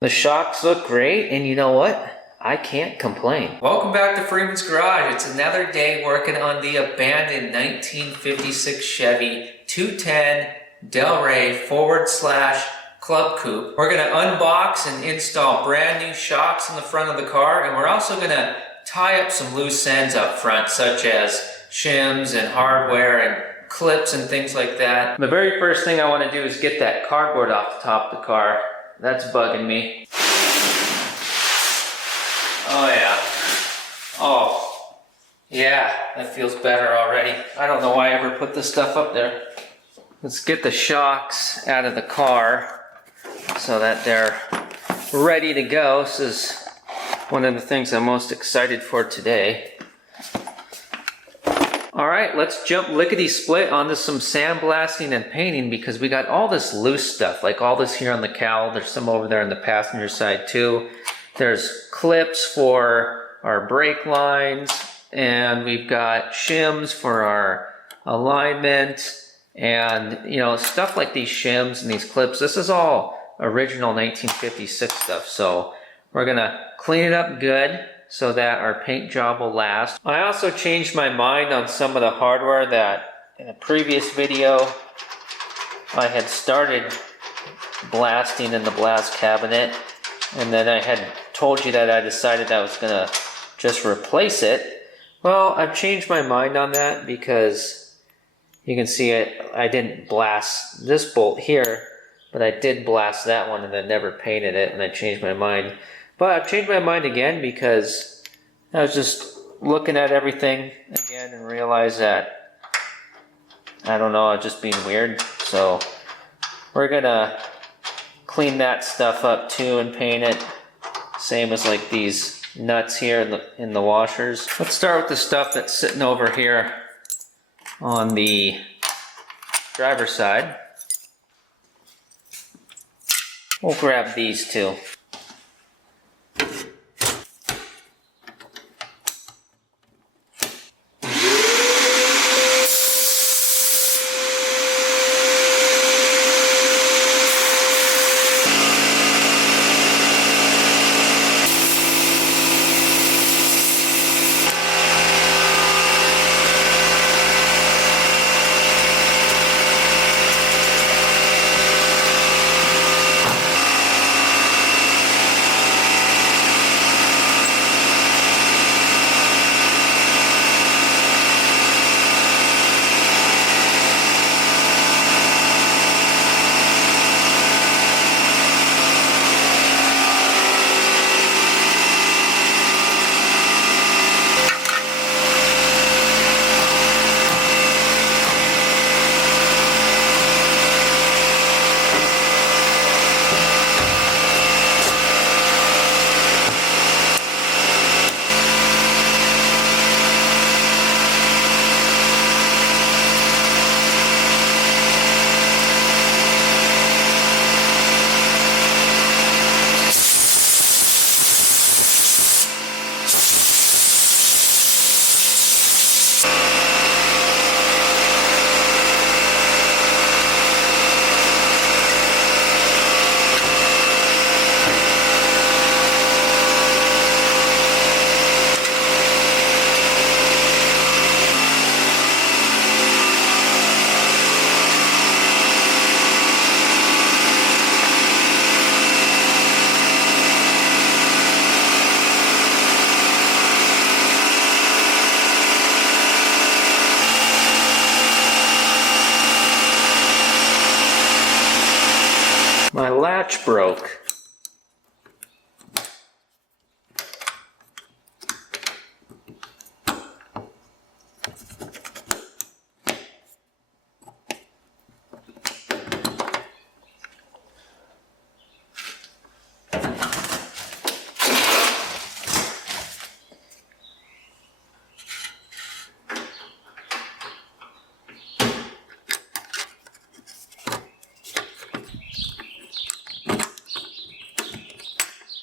The shocks look great, and you know what? I can't complain. Welcome back to Freeman's Garage. It's another day working on the abandoned 1956 Chevy 210 Del Rey /Club Coupe. We're going to unbox and install brand new shocks in the front of the car, and we're also going to tie up some loose ends up front, such as shims and hardware and clips and things like that. The very first thing I want to do is get that cardboard off the top of the car. That's bugging me. Oh yeah. Oh. Yeah, that feels better already. I don't know why I ever put this stuff up there. Let's get the shocks out of the car so that they're ready to go. This is one of the things I'm most excited for today. Alright, let's jump lickety-split onto some sandblasting and painting because we got all this loose stuff, like all this here on the cowl. There's some over there on the passenger side too. There's clips for our brake lines, and we've got shims for our alignment, and you know, stuff like these shims and these clips. This is all original 1956 stuff, so we're gonna clean it up good so that our paint job will last. I also changed my mind on some of the hardware that in a previous video I had started blasting in the blast cabinet, and then I had told you that I decided I was gonna just replace it. Well, I've changed my mind on that because you can see I didn't blast this bolt here, but I did blast that one and then never painted it, and I changed my mind. But I've changed my mind again because I was just looking at everything again and realized that, I don't know, I was just being weird. So we're gonna clean that stuff up too and paint it. Same as like these nuts here in the washers. Let's start with the stuff that's sitting over here on the driver's side. We'll grab these two. My latch broke.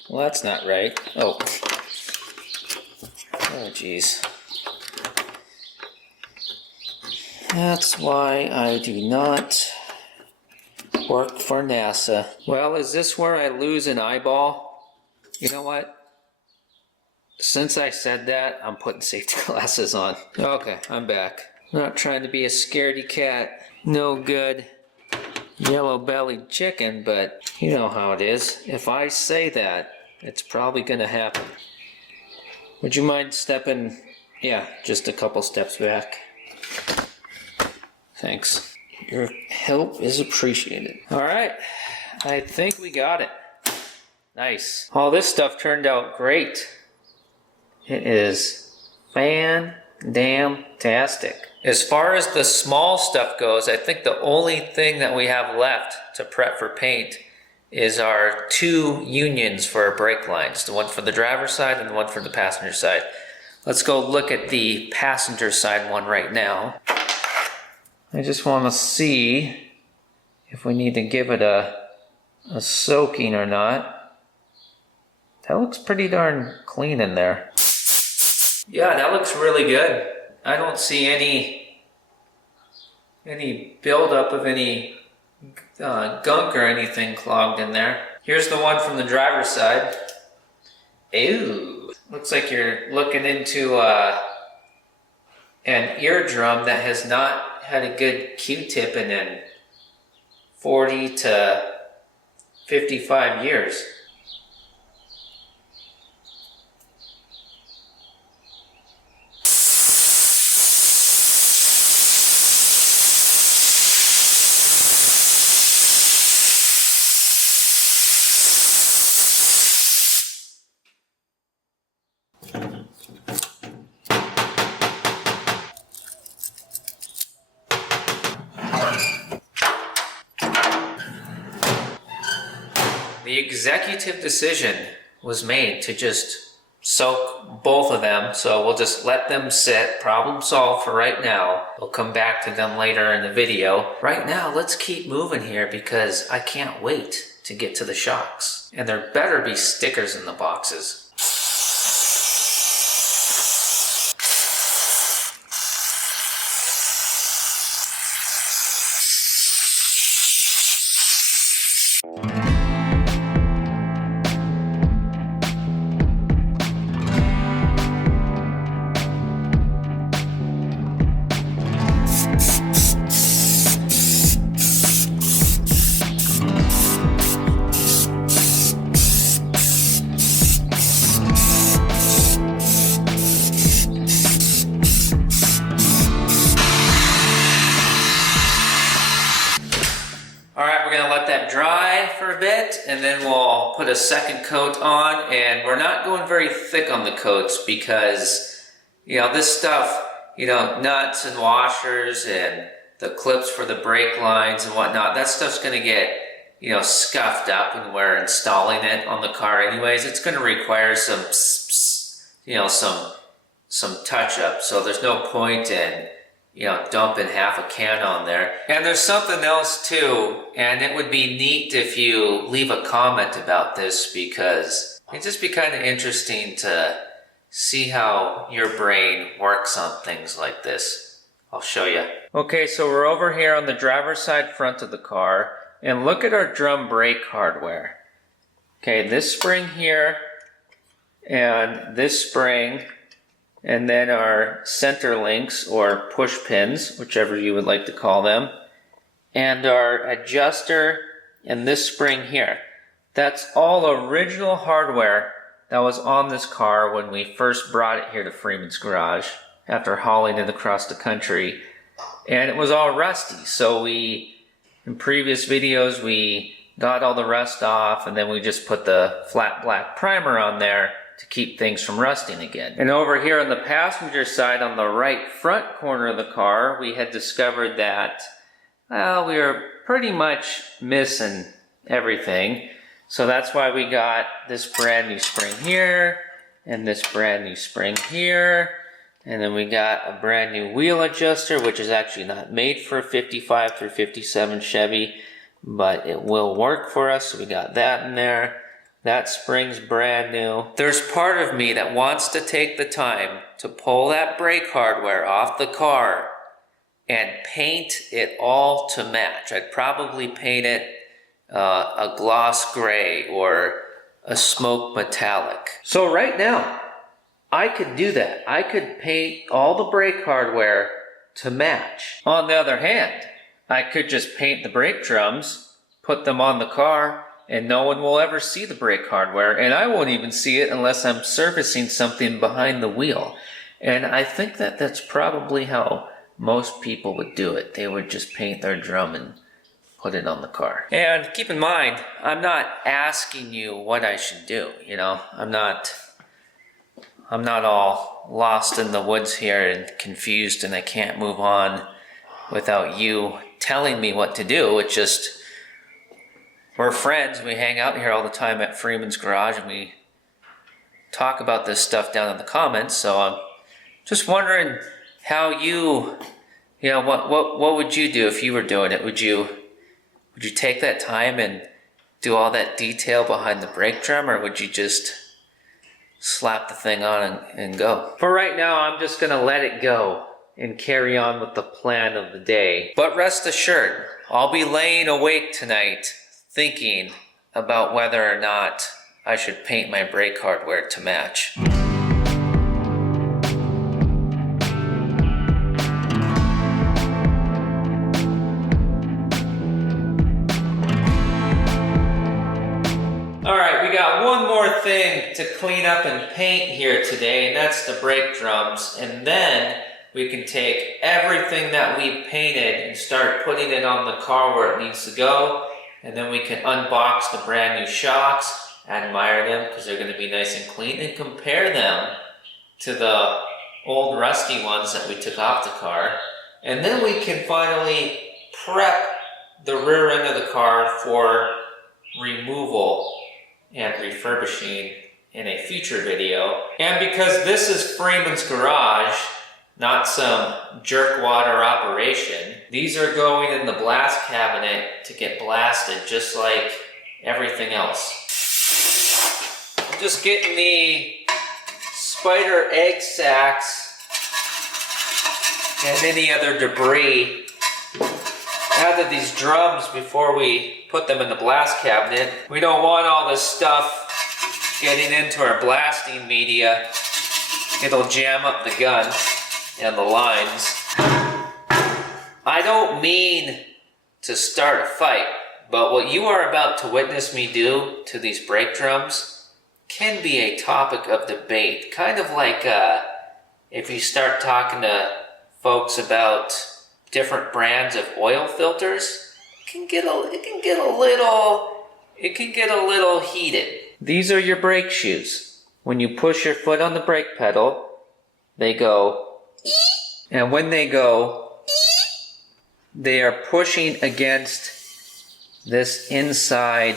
Well, that's not right. Oh. Oh, geez. That's why I do not Work for NASA. Well, is this where I lose an eyeball? You know what? Since I said that, I'm putting safety glasses on. Okay, I'm back. Not trying to be a scaredy cat. No good yellow-bellied chicken, but you know how it is. If I say that, it's probably gonna happen. Would you mind stepping, just a couple steps back? Thanks. Your help is appreciated. All right, I think we got it. Nice. All this stuff turned out great. It is fan-damn-tastic. As far as the small stuff goes, I think the only thing that we have left to prep for paint is our 2 unions for our brake lines. The one for the driver's side and the one for the passenger side. Let's go look at the passenger side one right now. I just want to see if we need to give it a soaking or not. That looks pretty darn clean in there. Yeah, that looks really good. I don't see any buildup of any gunk or anything clogged in there. Here's the one from the driver's side. Ew. Looks like you're looking into an eardrum that has not had a good Q-tip in 40 to 55 years. The executive decision was made to just soak both of them, so we'll just let them sit, problem solved for right now. We'll come back to them later in the video. Right now, let's keep moving here because I can't wait to get to the shocks. And there better be stickers in the boxes. And then we'll put a second coat on, and we're not going very thick on the coats because, this stuff, nuts and washers and the clips for the brake lines and whatnot, that stuff's going to get, scuffed up when we're installing it on the car anyways. It's going to require some, some touch-up, so there's no point in dumping half a can on there. And there's something else too, and it would be neat if you leave a comment about this because it'd just be kind of interesting to see how your brain works on things like this. I'll show you. Okay, so we're over here on the driver's side front of the car, and look at our drum brake hardware. Okay, this spring here, and this spring, and then our center links or push pins, whichever you would like to call them, and our adjuster and this spring here. That's all original hardware that was on this car when we first brought it here to Freeman's garage after hauling it across the country. And it was all rusty, so in previous videos, we got all the rust off and then we just put the flat black primer on there to keep things from rusting again. And over here on the passenger side on the right front corner of the car, we had discovered that, well, we were pretty much missing everything. So that's why we got this brand new spring here, and this brand new spring here, and then we got a brand new wheel adjuster, which is actually not made for 55 through 57 Chevy, but it will work for us, so we got that in there. That spring's brand new. There's part of me that wants to take the time to pull that brake hardware off the car and paint it all to match. I'd probably paint it a gloss gray, or a smoke metallic. So right now, I could do that. I could paint all the brake hardware to match. On the other hand, I could just paint the brake drums, put them on the car, and no one will ever see the brake hardware, and I won't even see it unless I'm servicing something behind the wheel. And I think that that's probably how most people would do it. They would just paint their drum and put it on the car. And keep in mind, I'm not asking you what I should do, you know? I'm not all lost in the woods here and confused and I can't move on without you telling me what to do. It's just, we're friends. We hang out here all the time at Freeman's garage and we talk about this stuff down in the comments. So I'm just wondering how what would you do if you were doing it? Would you take that time and do all that detail behind the brake drum, or would you just slap the thing on and go? For right now, I'm just gonna let it go and carry on with the plan of the day. But rest assured, I'll be laying awake tonight thinking about whether or not I should paint my brake hardware to match. Alright, we got one more thing to clean up and paint here today, and that's the brake drums. And then we can take everything that we painted and start putting it on the car where it needs to go. And then we can unbox the brand new shocks, admire them because they're going to be nice and clean, and compare them to the old rusty ones that we took off the car. And then we can finally prep the rear end of the car for removal and refurbishing in a future video. And because this is Freeman's garage, not some jerkwater operation, these are going in the blast cabinet to get blasted just like everything else. I'm just getting the spider egg sacs and any other debris out of these drums before we put them in the blast cabinet. We don't want all this stuff getting into our blasting media. It'll jam up the gun and the lines. I don't mean to start a fight, but what you are about to witness me do to these brake drums can be a topic of debate. Kind of like if you start talking to folks about different brands of oil filters, it can get a little heated. These are your brake shoes. When you push your foot on the brake pedal, they go, and when they go, they are pushing against this inside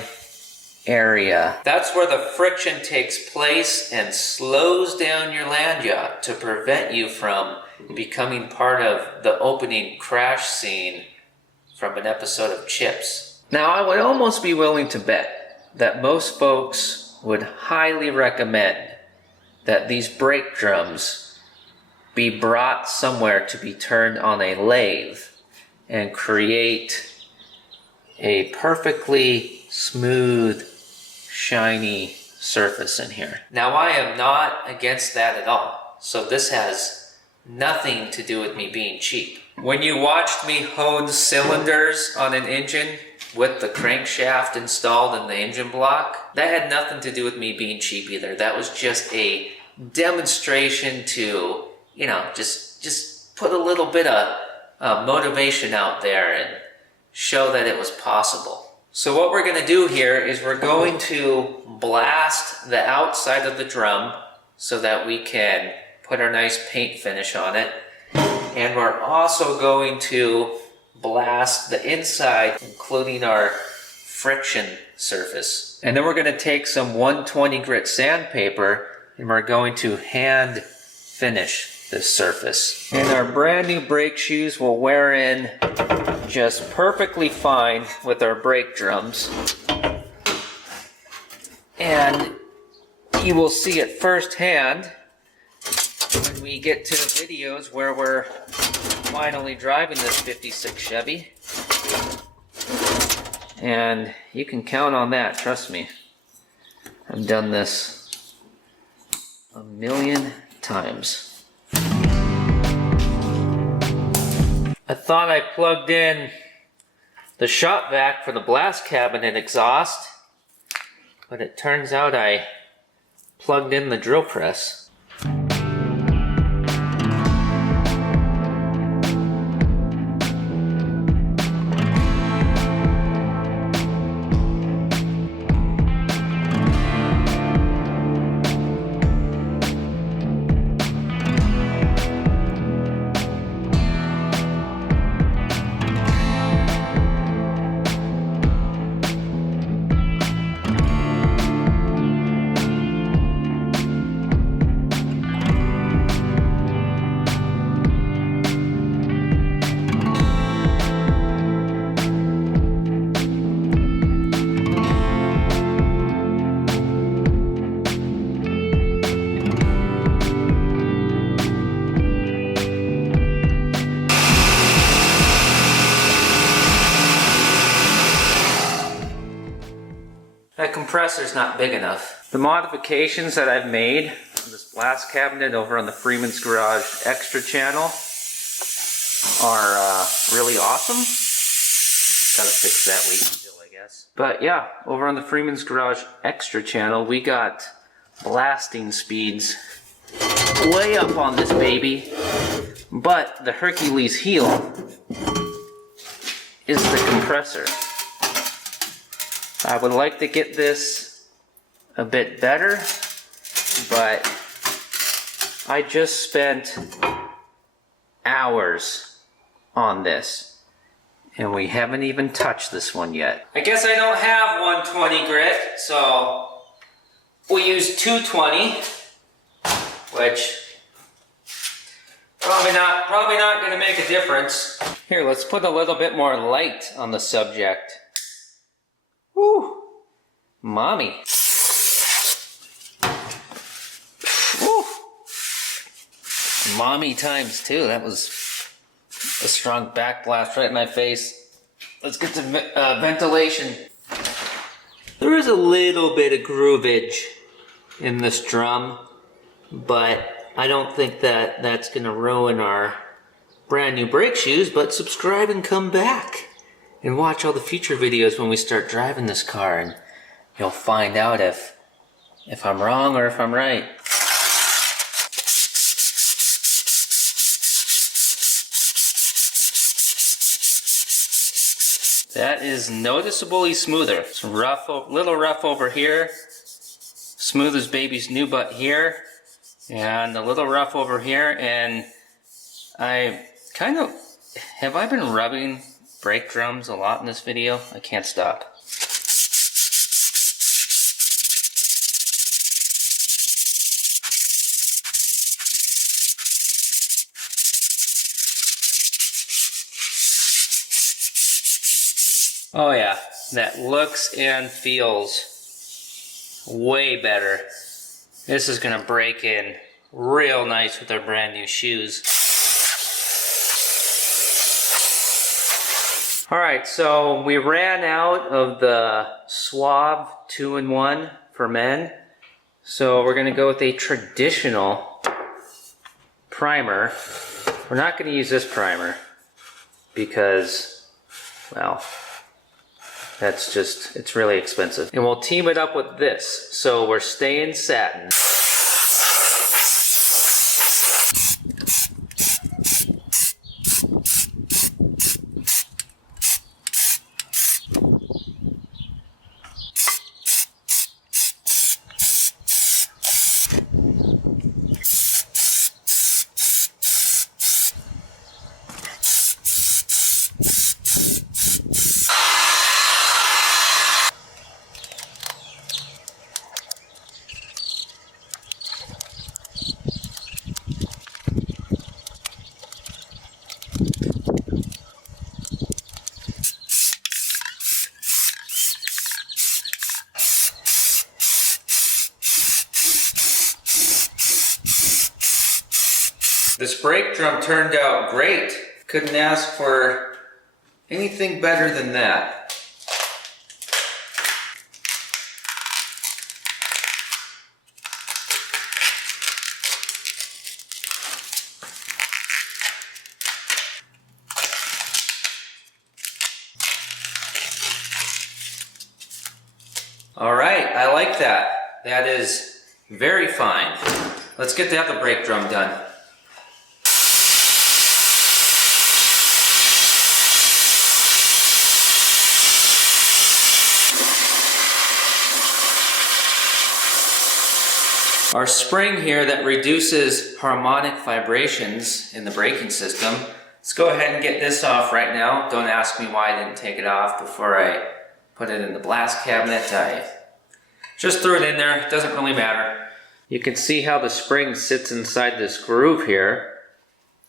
area. That's where the friction takes place and slows down your land yaw to prevent you from becoming part of the opening crash scene from an episode of Chips. Now, I would almost be willing to bet that most folks would highly recommend that these brake drums be brought somewhere to be turned on a lathe and create a perfectly smooth, shiny surface in here. Now, I am not against that at all, so this has nothing to do with me being cheap. When you watched me hone cylinders on an engine with the crankshaft installed in the engine block, that had nothing to do with me being cheap either. That was just a demonstration to, just put a little bit of motivation out there and show that it was possible. So what we're going to do here is we're going to blast the outside of the drum so that we can put our nice paint finish on it. And we're also going to blast the inside, including our friction surface. And then we're going to take some 120 grit sandpaper and we're going to hand finish this surface. And our brand new brake shoes will wear in just perfectly fine with our brake drums. And you will see it firsthand when we get to the videos where we're finally driving this 56 Chevy. And you can count on that, trust me. I've done this a million times. I thought I plugged in the shop vac for the blast cabinet exhaust, but it turns out I plugged in the drill press. That compressor's not big enough. The modifications that I've made on this blast cabinet over on the Freeman's Garage Extra channel are really awesome. Gotta fix that leak still, I guess. But yeah, over on the Freeman's Garage Extra channel, we got blasting speeds way up on this baby. But the Hercules heel is the compressor. I would like to get this a bit better, but I just spent hours on this, and we haven't even touched this one yet. I guess I don't have 120 grit, so we use 220, which probably not going to make a difference. Here, let's put a little bit more light on the subject. Woo! Mommy. Woo! Mommy times two. That was a strong backblast right in my face. Let's get to ventilation. There is a little bit of groovage in this drum, but I don't think that that's going to ruin our brand new brake shoes. But subscribe and come back and watch all the future videos when we start driving this car, and you'll find out if I'm wrong or if I'm right. That is noticeably smoother. It's rough, little rough over here. Smooth as baby's new butt here. And a little rough over here. And I kind of, have I been rubbing brake drums a lot in this video? I can't stop. Oh yeah, that looks and feels way better. This is gonna break in real nice with our brand new shoes. Alright, so we ran out of the Suave 2-in-1 for men. So we're gonna go with a traditional primer. We're not gonna use this primer because, well, that's just, it's really expensive. And we'll team it up with this. So we're staying satin. This brake drum turned out great. Couldn't ask for anything better than that. I like that. That is very fine. Let's get the other brake drum done. Our spring here that reduces harmonic vibrations in the braking system. Let's go ahead and get this off right now. Don't ask me why I didn't take it off before I put it in the blast cabinet. I just threw it in there. It doesn't really matter. You can see how the spring sits inside this groove here.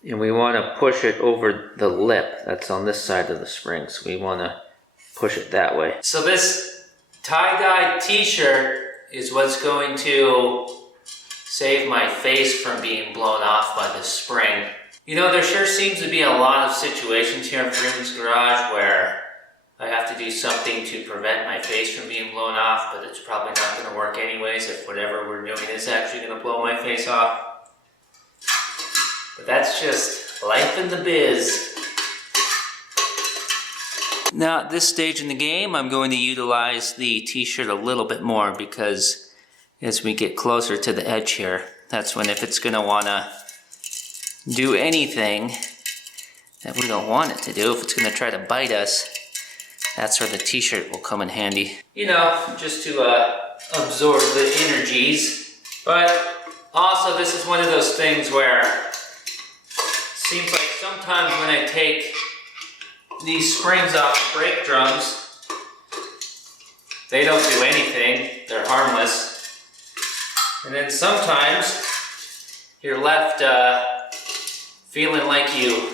And we want to push it over the lip that's on this side of the spring. So we want to push it that way. So this tie-dye t-shirt is what's going to save my face from being blown off by the spring. You know, there sure seems to be a lot of situations here in Freeman's garage where I have to do something to prevent my face from being blown off, but it's probably not going to work anyways if whatever we're doing is actually going to blow my face off. But that's just life in the biz. Now at this stage in the game, I'm going to utilize the t-shirt a little bit more because as we get closer to the edge here, that's when if it's going to want to do anything that we don't want it to do, if it's going to try to bite us, that's where the t-shirt will come in handy. You know, just to absorb the energies. But also this is one of those things where it seems like sometimes when I take these springs off the brake drums, they don't do anything, they're harmless. And then sometimes you're left feeling like you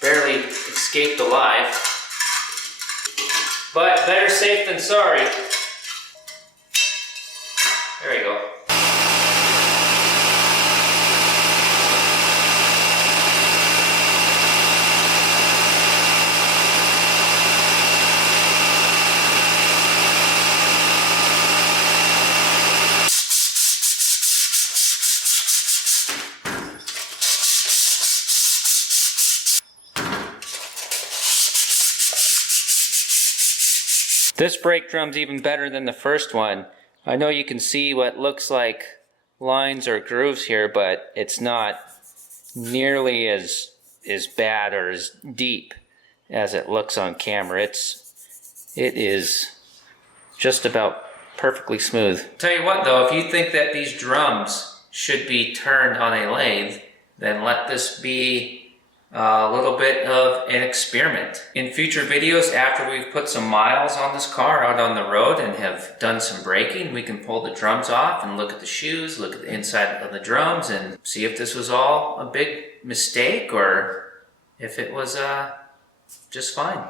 barely escaped alive. But better safe than sorry. There you go. This brake drum's even better than the first one. I know you can see what looks like lines or grooves here, but it's not nearly as bad or as deep as it looks on camera. It is just about perfectly smooth. Tell you what though, if you think that these drums should be turned on a lathe, then let this be a little bit of an experiment. In future videos, after we've put some miles on this car out on the road and have done some braking, we can pull the drums off and look at the shoes, look at the inside of the drums, and see if this was all a big mistake or if it was just fine.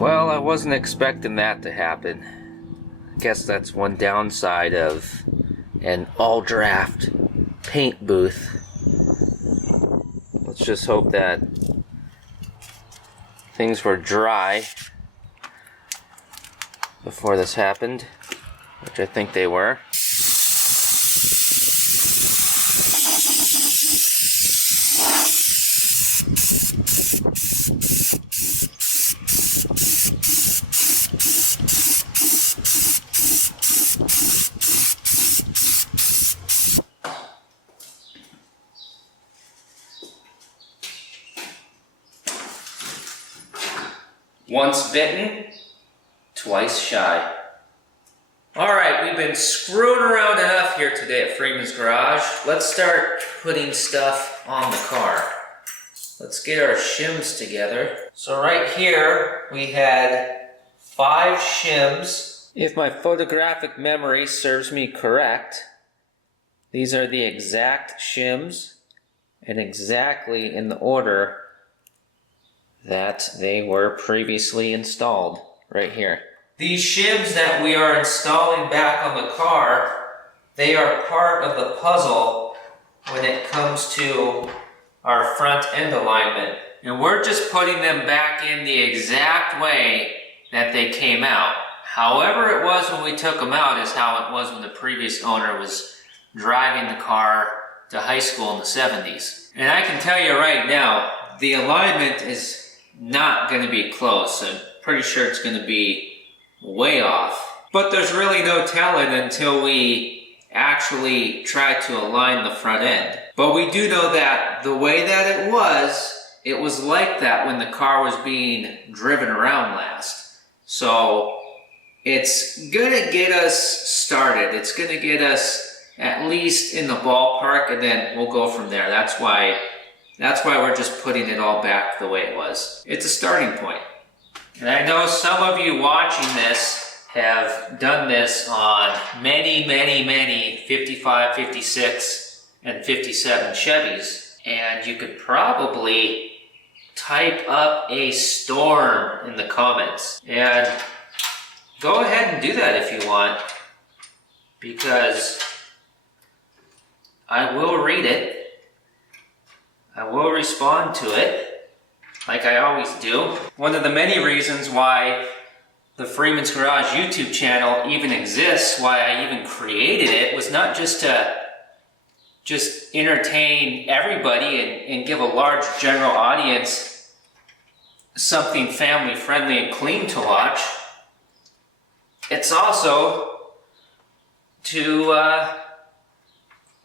Well, I wasn't expecting that to happen. I guess that's one downside of an all-draft paint booth. Let's just hope that things were dry before this happened, which I think they were. Once bitten, twice shy. Alright, we've been screwing around enough here today at Freeman's Garage. Let's start putting stuff on the car. Let's get our shims together. So right here, we had 5 shims. If my photographic memory serves me correct, these are the exact shims and exactly in the order that they were previously installed, right here. These shims that we are installing back on the car, they are part of the puzzle when it comes to our front end alignment. And we're just putting them back in the exact way that they came out. However it was when we took them out is how it was when the previous owner was driving the car to high school in the 70s. And I can tell you right now, the alignment is not going to be close. I'm pretty sure it's going to be way off. But there's really no telling until we actually try to align the front end. But we do know that the way that it was like that when the car was being driven around last. So it's gonna get us started. It's gonna get us at least in the ballpark, and then we'll go from there. That's why we're just putting it all back the way it was. It's a starting point. And I know some of you watching this have done this on many, many, many 55, 56, and 57 Chevys, and you could probably type up a storm in the comments. And go ahead and do that if you want, because I will read it. I will respond to it, like I always do. One of the many reasons why the Freeman's Garage YouTube channel even exists, why I even created it, was not just to entertain everybody and give a large general audience something family friendly and clean to watch. It's also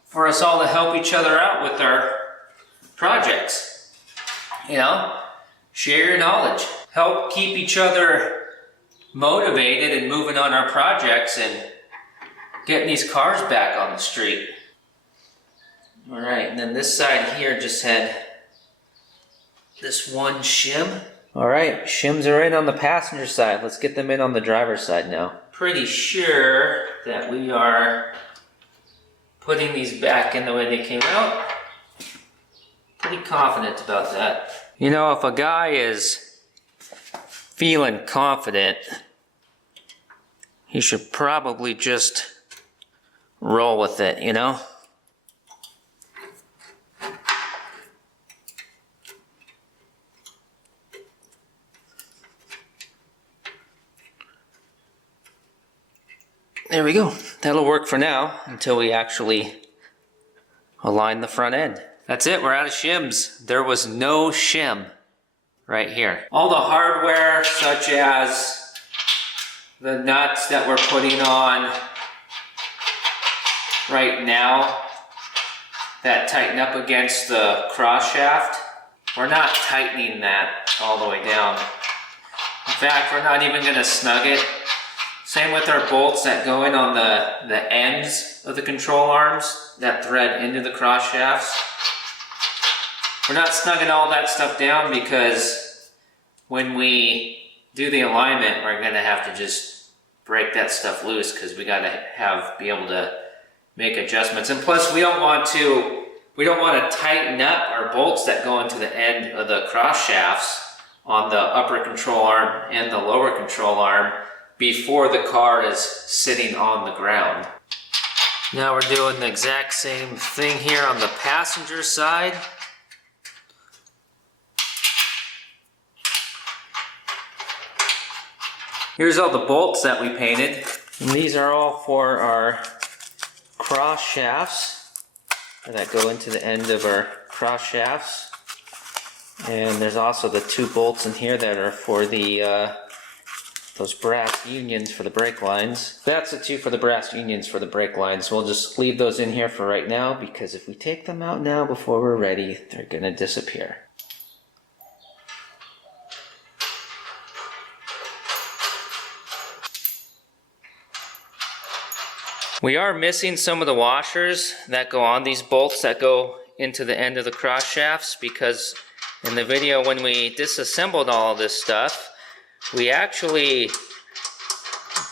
for us all to help each other out with our projects. You know, share your knowledge, help keep each other motivated and moving on our projects and getting these cars back on the street. All right, and then this side here just had this one shim. All right, shims are in on the passenger side. Let's get them in on the driver's side now. Pretty sure that we are putting these back in the way they came out. Pretty confident about that. You know, if a guy is feeling confident, he should probably just roll with it, you know? There we go. That'll work for now until we actually align the front end. That's it, we're out of shims. There was no shim right here. All the hardware, such as the nuts that we're putting on right now that tighten up against the cross shaft, we're not tightening that all the way down. In fact, we're not even gonna snug it. Same with our bolts that go in on the ends of the control arms that thread into the cross shafts. We're not snugging all that stuff down because when we do the alignment, we're gonna have to just break that stuff loose because we gotta be able to make adjustments. And plus we don't want to tighten up our bolts that go into the end of the cross shafts on the upper control arm and the lower control arm before the car is sitting on the ground. Now we're doing the exact same thing here on the passenger side. Here's all the bolts that we painted. And these are all for our cross shafts that go into the end of our cross shafts. And there's also the two bolts in here that are for the those brass unions for the brake lines. That's the two for the brass unions for the brake lines. We'll just leave those in here for right now because if we take them out now before we're ready, they're gonna disappear. We are missing some of the washers that go on these bolts that go into the end of the cross shafts because in the video when we disassembled all of this stuff, we actually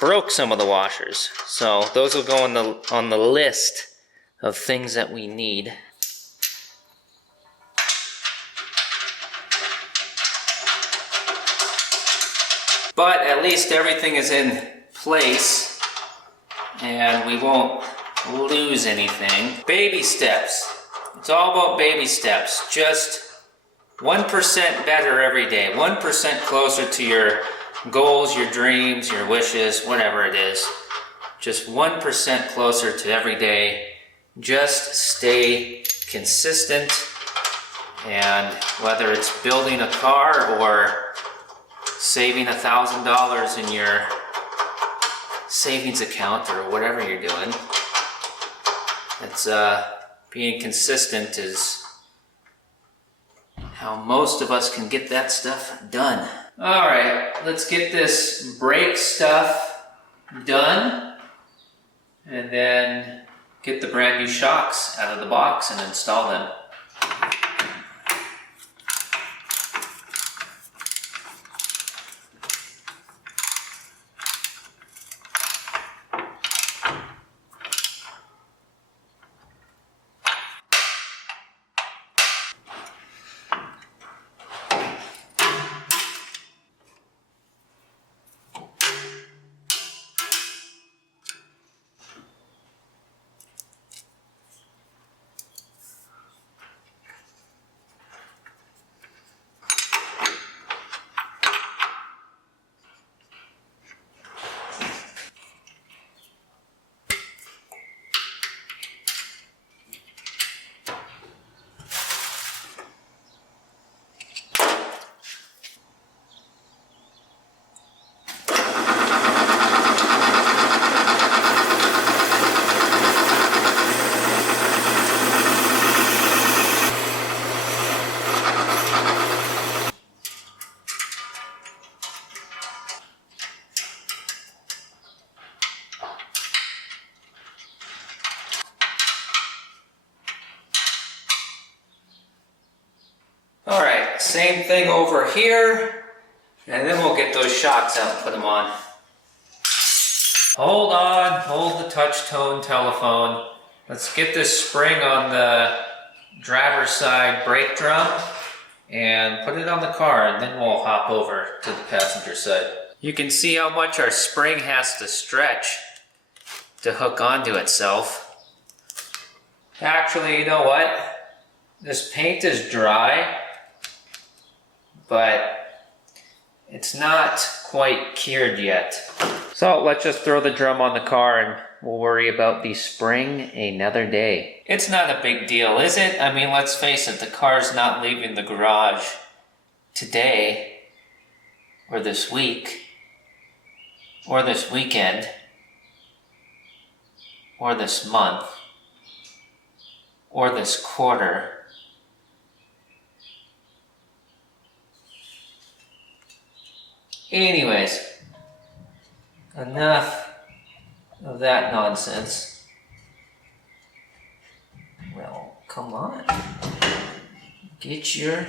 broke some of the washers. So those will go on the list of things that we need. But at least everything is in place and we won't lose anything. Baby steps. It's all about baby steps. Just 1% better every day. 1% closer to your goals, your dreams, your wishes, whatever it is, just 1% closer to every day. Just stay consistent, and whether it's building a car or saving $1,000 in your savings account or whatever you're doing, it's being consistent is how most of us can get that stuff done. All right, let's get this brake stuff done, and then get the brand new shocks out of the box and install them. All right, same thing over here, and then we'll get those shocks out and put them on. Hold on, hold the touch tone telephone. Let's get this spring on the driver's side brake drum and put it on the car, and then we'll hop over to the passenger side. You can see how much our spring has to stretch to hook onto itself. Actually, you know what? This paint is dry, but it's not quite cured yet. So let's just throw the drum on the car and we'll worry about the spring another day. It's not a big deal, is it? I mean, let's face it, the car's not leaving the garage today, or this week, or this weekend, or this month, or this quarter. Anyways, enough of that nonsense. Well, come on. Get your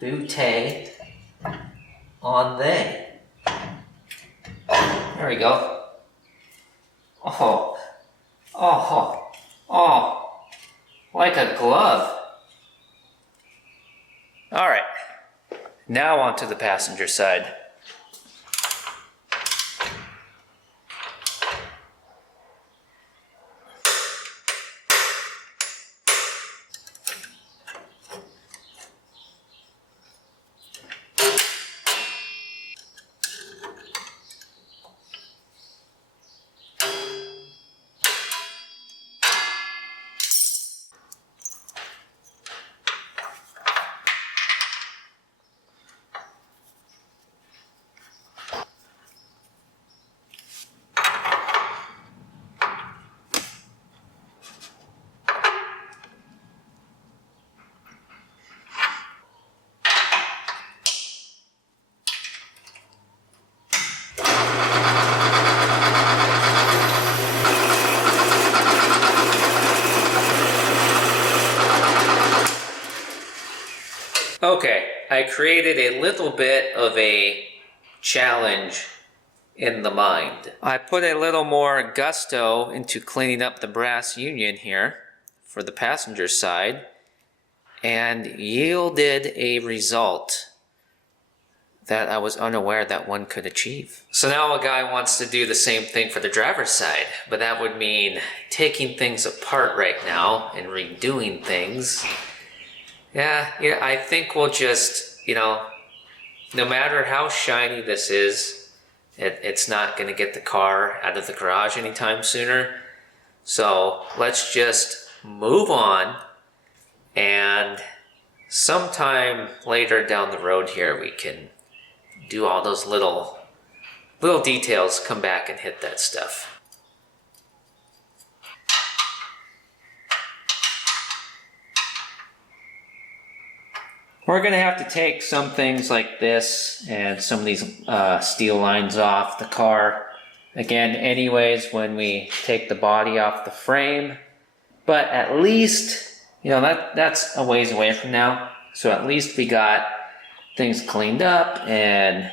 bootay on there. There we go. Oh, oh, oh, like a glove. All right. Now onto the passenger side. Okay, I created a little bit of a challenge in the mind. I put a little more gusto into cleaning up the brass union here for the passenger side and yielded a result that I was unaware that one could achieve. So now a guy wants to do the same thing for the driver's side, but that would mean taking things apart right now and redoing things. Yeah, I think we'll just, no matter how shiny this is, it's not going to get the car out of the garage anytime sooner. So let's just move on, and sometime later down the road here we can do all those little details, come back and hit that stuff. We're going to have to take some things like this and some of these steel lines off the car again anyways when we take the body off the frame. But at least, you know, that's a ways away from now. So at least we got things cleaned up and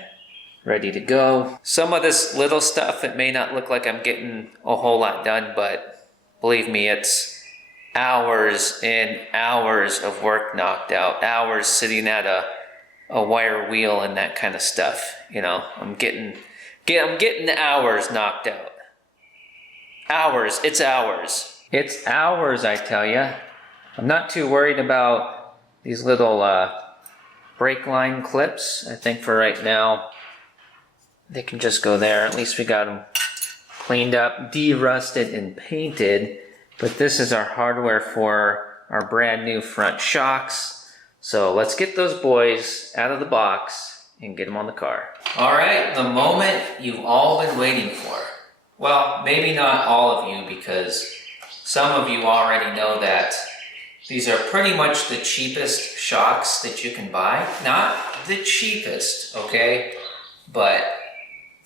ready to go. Some of this little stuff, it may not look like I'm getting a whole lot done, but believe me, it's hours and hours of work knocked out, hours sitting at a wire wheel and that kind of stuff. You know, I'm getting hours knocked out. Hours, it's hours. It's hours, I tell ya. I'm not too worried about these little brake line clips. I think for right now, they can just go there. At least we got them cleaned up, de-rusted, and painted. But this is our hardware for our brand new front shocks. So let's get those boys out of the box and get them on the car. All right, the moment you've all been waiting for. Well, maybe not all of you, because some of you already know that these are pretty much the cheapest shocks that you can buy. Not the cheapest, okay? But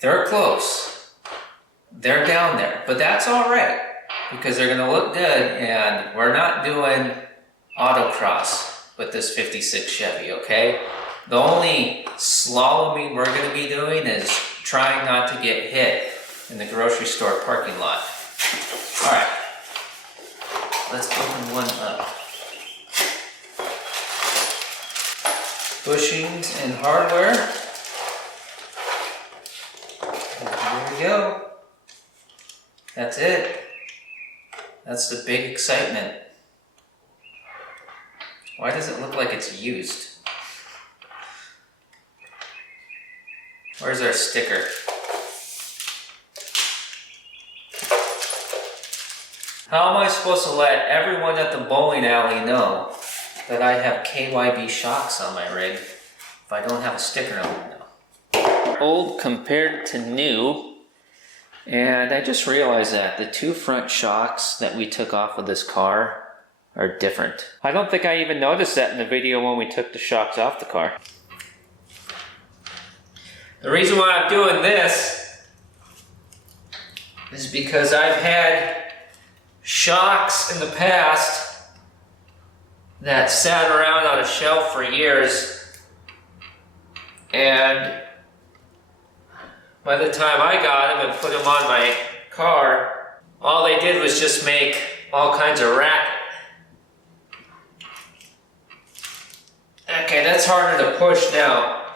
they're close. They're down there, but that's all right, because they're gonna look good, and we're not doing autocross with this 56 Chevy, okay? The only slaloming we're gonna be doing is trying not to get hit in the grocery store parking lot. All right, let's open one up. Bushings and hardware. And here we go. That's it. That's the big excitement. Why does it look like it's used? Where's our sticker? How am I supposed to let everyone at the bowling alley know that I have KYB shocks on my rig if I don't have a sticker on it now? Old compared to new. And I just realized that the two front shocks that we took off of this car are different. I don't think I even noticed that in the video when we took the shocks off the car. The reason why I'm doing this is because I've had shocks in the past that sat around on a shelf for years, and by the time I got them and put them on my car, all they did was just make all kinds of racket. Okay, that's harder to push now.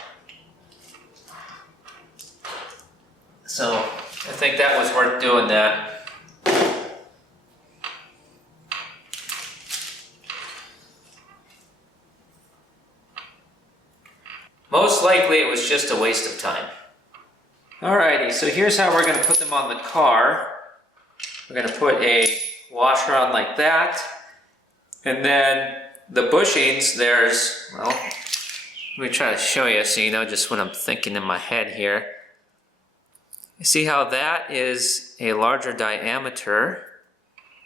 So I think that was worth doing that. Most likely it was just a waste of time. Alrighty, so here's how we're going to put them on the car. We're going to put a washer on like that. And then the bushings, there's, well, let me try to show you so you know just what I'm thinking in my head here. You see how that is a larger diameter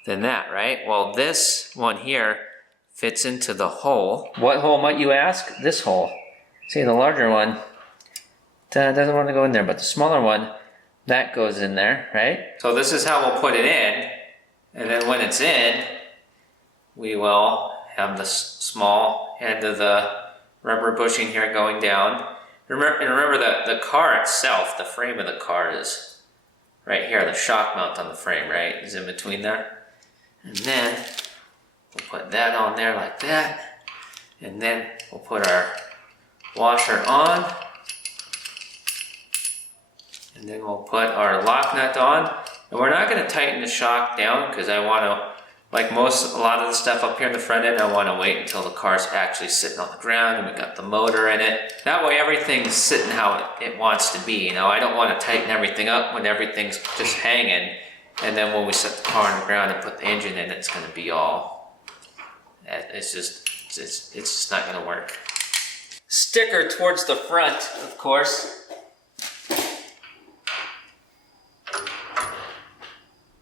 than that, right? Well, this one here fits into the hole. What hole might you ask? This hole. See, the larger one doesn't want to go in there, but the smaller one, that goes in there, right? So this is how we'll put it in, and then when it's in, we will have the small end of the rubber bushing here going down. Remember that the car itself, the frame of the car is right here, the shock mount on the frame, right, is in between there. And then we'll put that on there like that, and then we'll put our washer on. And then we'll put our lock nut on. And we're not going to tighten the shock down because I want to Like a lot of the stuff up here in the front end, I want to wait until the car's actually sitting on the ground and we got the motor in it. That way everything's sitting how it wants to be. You know, I don't want to tighten everything up when everything's just hanging. And then when we set the car on the ground and put the engine in, it's going to be all, it's just not going to work. Sticker towards the front, of course.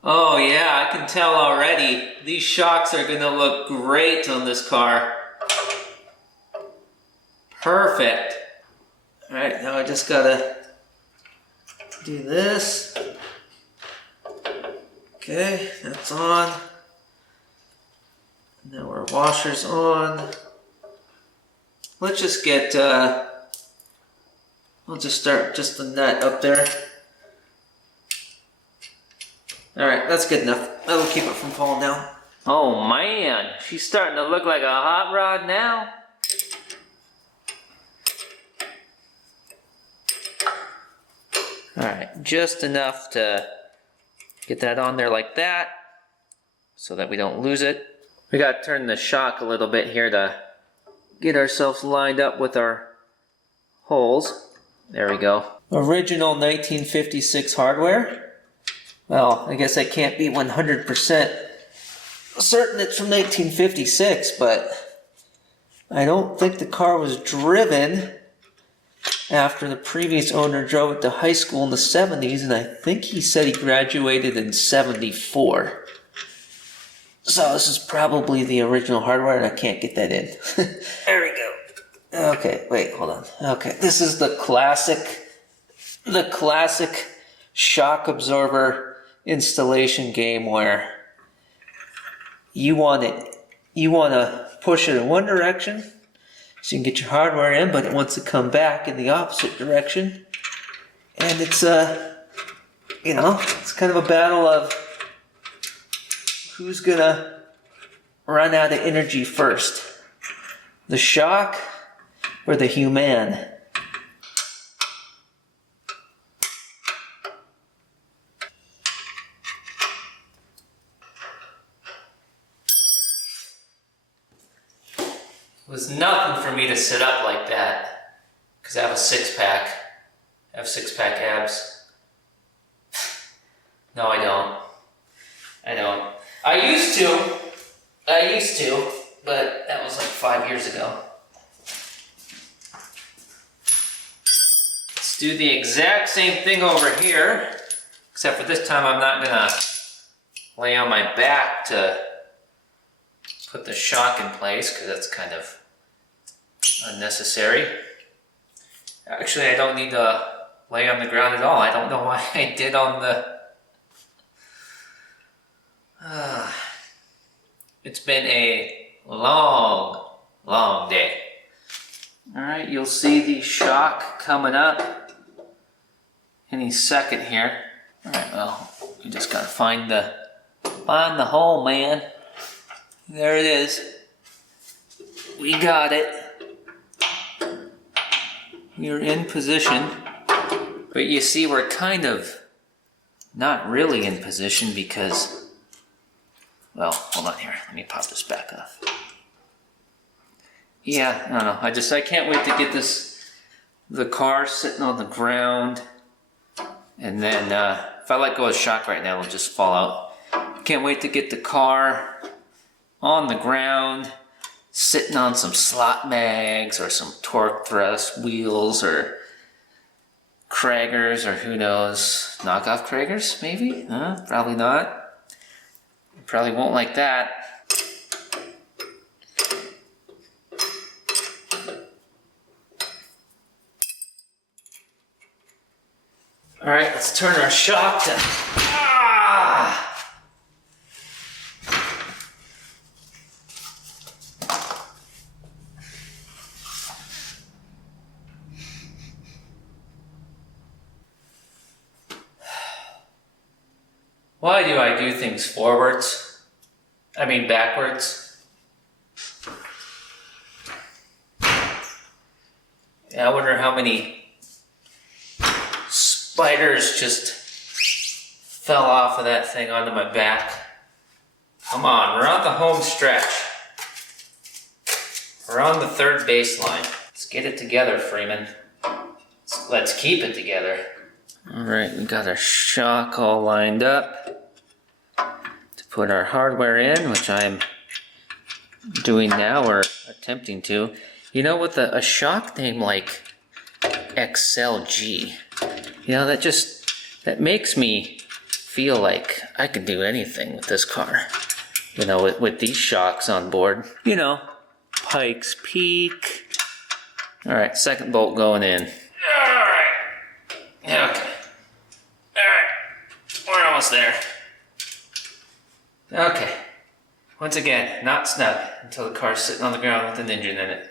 Oh yeah, I can tell already. These shocks are gonna look great on this car. Perfect. All right, now I just gotta do this. Okay, that's on. Now our washer's on. Let's just get, we'll just start just the nut up there. Alright, that's good enough. That'll keep it from falling down. Oh man, she's starting to look like a hot rod now. Alright, just enough to get that on there like that so that we don't lose it. We gotta turn the shock a little bit here to get ourselves lined up with our holes. There we go. Original 1956 hardware. Well, I guess I can't be 100% certain it's from 1956, but I don't think the car was driven after the previous owner drove it to high school in the 70s, and I think he said he graduated in 74. So this is probably the original hardware, and I can't get that in. There we go. Okay, wait, hold on. Okay, this is the classic shock absorber installation game where you want to push it in one direction so you can get your hardware in, but it wants to come back in the opposite direction. And it's you know, it's kind of a battle of who's gonna run out of energy first, the shock or the human. It was nothing for me to sit up like that because I have a six-pack. I have six-pack abs. No, I don't. I don't. I used to, but that was like 5 years ago. Let's do the exact same thing over here, except for this time I'm not gonna lay on my back to put the shock in place because that's kind of unnecessary. Actually, I don't need to lay on the ground at all. I don't know why I did on the... It's been a long, long day. Alright, you'll see the shock coming up any second here. Alright, well, you just gotta find the hole, man. There it is. We got it. You're in position. But you see, we're kind of not really in position because, well, hold on here. Let me pop this back off. Yeah, I don't know. I can't wait to get the car sitting on the ground. And then, if I let go of the shock right now, it'll just fall out. Can't wait to get the car on the ground, sitting on some slot mags or some torque thrust wheels or Kragers or who knows, knockoff Kragers maybe? Probably not. Probably won't like that. Alright, let's turn our shock to... Why do I do things forwards? I mean backwards. Yeah, I wonder how many spiders just fell off of that thing onto my back. Come on, we're on the home stretch. We're on the third baseline. Let's get it together, Freeman. Let's keep it together. All right, we got our shock all lined up to put our hardware in, which I'm doing now, or attempting to. You know, with a shock name like XLG, you know, that makes me feel like I can do anything with this car. You know, with these shocks on board. You know, Pikes Peak. All right, second bolt going in. All right. Okay. All right. We're almost there. Okay. Once again, not snug until the car's sitting on the ground with an engine in it.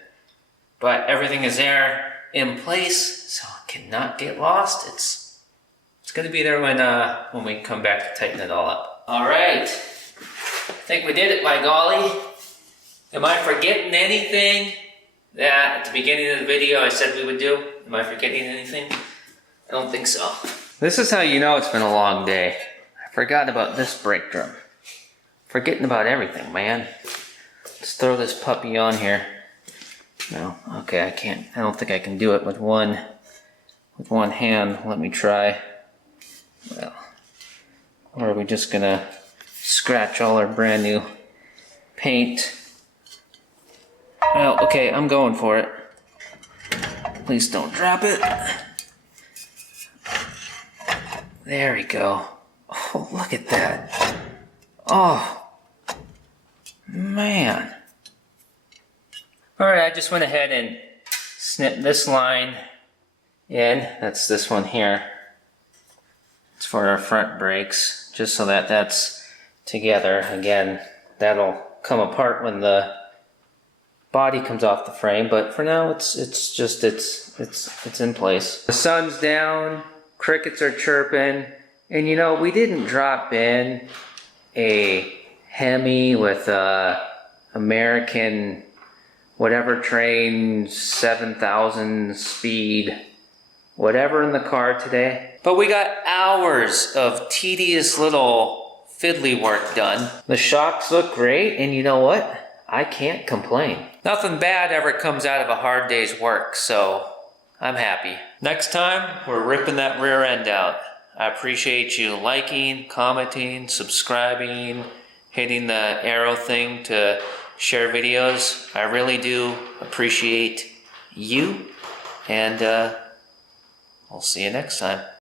But everything is there in place, so it cannot get lost. It's going to be there when we come back to tighten it all up. All right. I think we did it, by golly. Am I forgetting anything that at the beginning of the video I said we would do? Am I forgetting anything? I don't think so. This is how you know it's been a long day. I forgot about this brake drum. Forgetting about everything, man. Let's throw this puppy on here. No, okay, I can't. I don't think I can do it with one hand. Let me try. Well, or are we just gonna scratch all our brand new paint? Well, okay, I'm going for it. Please don't drop it. There we go. Oh, look at that. Oh, man. Alright, I just went ahead and snipped this line in. That's this one here. It's for our front brakes, just so that that's together. Again, that'll come apart when the body comes off the frame, but for now it's in place. The sun's down, crickets are chirping, and you know, we didn't drop in a Hemi with a American whatever train 7,000 speed whatever in the car today, but we got hours of tedious little fiddly work done. The shocks look great, and you know what? I can't complain. Nothing bad ever comes out of a hard day's work, so I'm happy. Next time, we're ripping that rear end out. I appreciate you liking, commenting, subscribing, hitting the arrow thing to share videos. I really do appreciate you, and we'll see you next time.